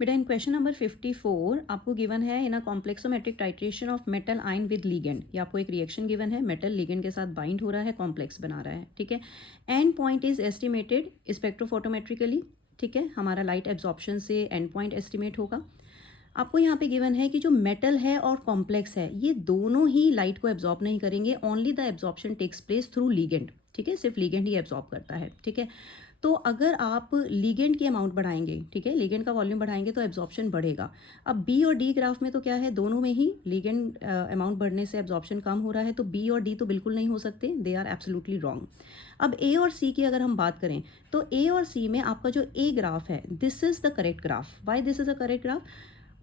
बेटा इन question number 54 आपको given है in a complexometric titration of metal ion with ligand. ये आपको एक रिएक्शन गिवन है, मेटल लिगेंड के साथ बाइंड हो रहा है, कॉम्प्लेक्स बना रहा है, ठीक है। एंड पॉइंट इज एस्टिमेटेड स्पेक्ट्रोफोटोमेट्रिकली, ठीक है। हमारा लाइट एब्जॉर्प्शन से एंड पॉइंट एस्टिमेट होगा। आपको यहाँ पे गिवन है कि जो मेटल है और कॉम्प्लेक्स है ये दोनों ही लाइट को एब्जॉर्ब नहीं करेंगे, only the absorption takes place through ligand, ठीक है। सिर्फ लिगेंड ही एब्जॉर्ब करता है, ठीक है। तो अगर आप लिगेंड की अमाउंट बढ़ाएंगे, ठीक है, लिगेंड का वॉल्यूम बढ़ाएंगे तो एब्जॉर्प्शन बढ़ेगा। अब बी और डी ग्राफ में तो क्या है, दोनों में ही लिगेंड अमाउंट बढ़ने से एब्जॉर्प्शन कम हो रहा है, तो बी और डी तो बिल्कुल नहीं हो सकते, दे आर एब्सोल्युटली रॉन्ग। अब ए और सी की अगर हम बात करें तो ए और सी में आपका जो ए ग्राफ है, this is the correct graph. Why this is the correct graph?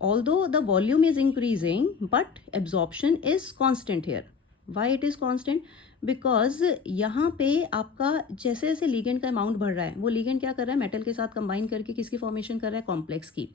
although the volume is increasing but absorption is constant here. Why it is constant? Because यहाँ पे आपका जैसे जैसे लिगेंड का अमाउंट बढ़ रहा है, वो लिगेंड क्या कर रहा है, मेटल के साथ कंबाइन करके किसकी फॉर्मेशन कर रहा है, कॉम्प्लेक्स की।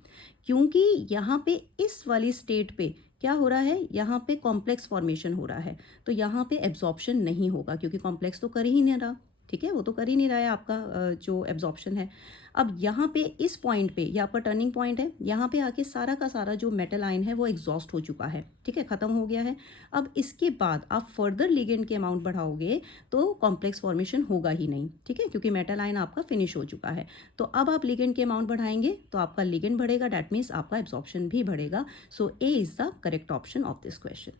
क्योंकि यहाँ पे इस वाली स्टेट पे क्या हो रहा है, यहाँ पे कॉम्प्लेक्स फॉर्मेशन हो रहा है, तो यहाँ पे एब्जॉर्प्शन नहीं होगा क्योंकि कॉम्प्लेक्स तो कर ही नहीं रहा, ठीक है, वो तो कर ही नहीं रहा है आपका जो एब्जॉर्प्शन है। अब यहाँ पे इस पॉइंट पे, ये आपका टर्निंग पॉइंट है, यहाँ पे आके सारा का सारा जो मेटल आयन है वो एग्जॉस्ट हो चुका है, ठीक है, खत्म हो गया है। अब इसके बाद आप फर्दर लिगेंड के अमाउंट बढ़ाओगे तो कॉम्प्लेक्स फॉर्मेशन होगा ही नहीं, ठीक है, क्योंकि मेटल आयन आपका फिनिश हो चुका है। तो अब आप लिगेंड के अमाउंट बढ़ाएंगे तो आपका लिगेंड बढ़ेगा, डैट मीन्स आपका एब्जॉर्प्शन भी बढ़ेगा। So A is the correct option of this question.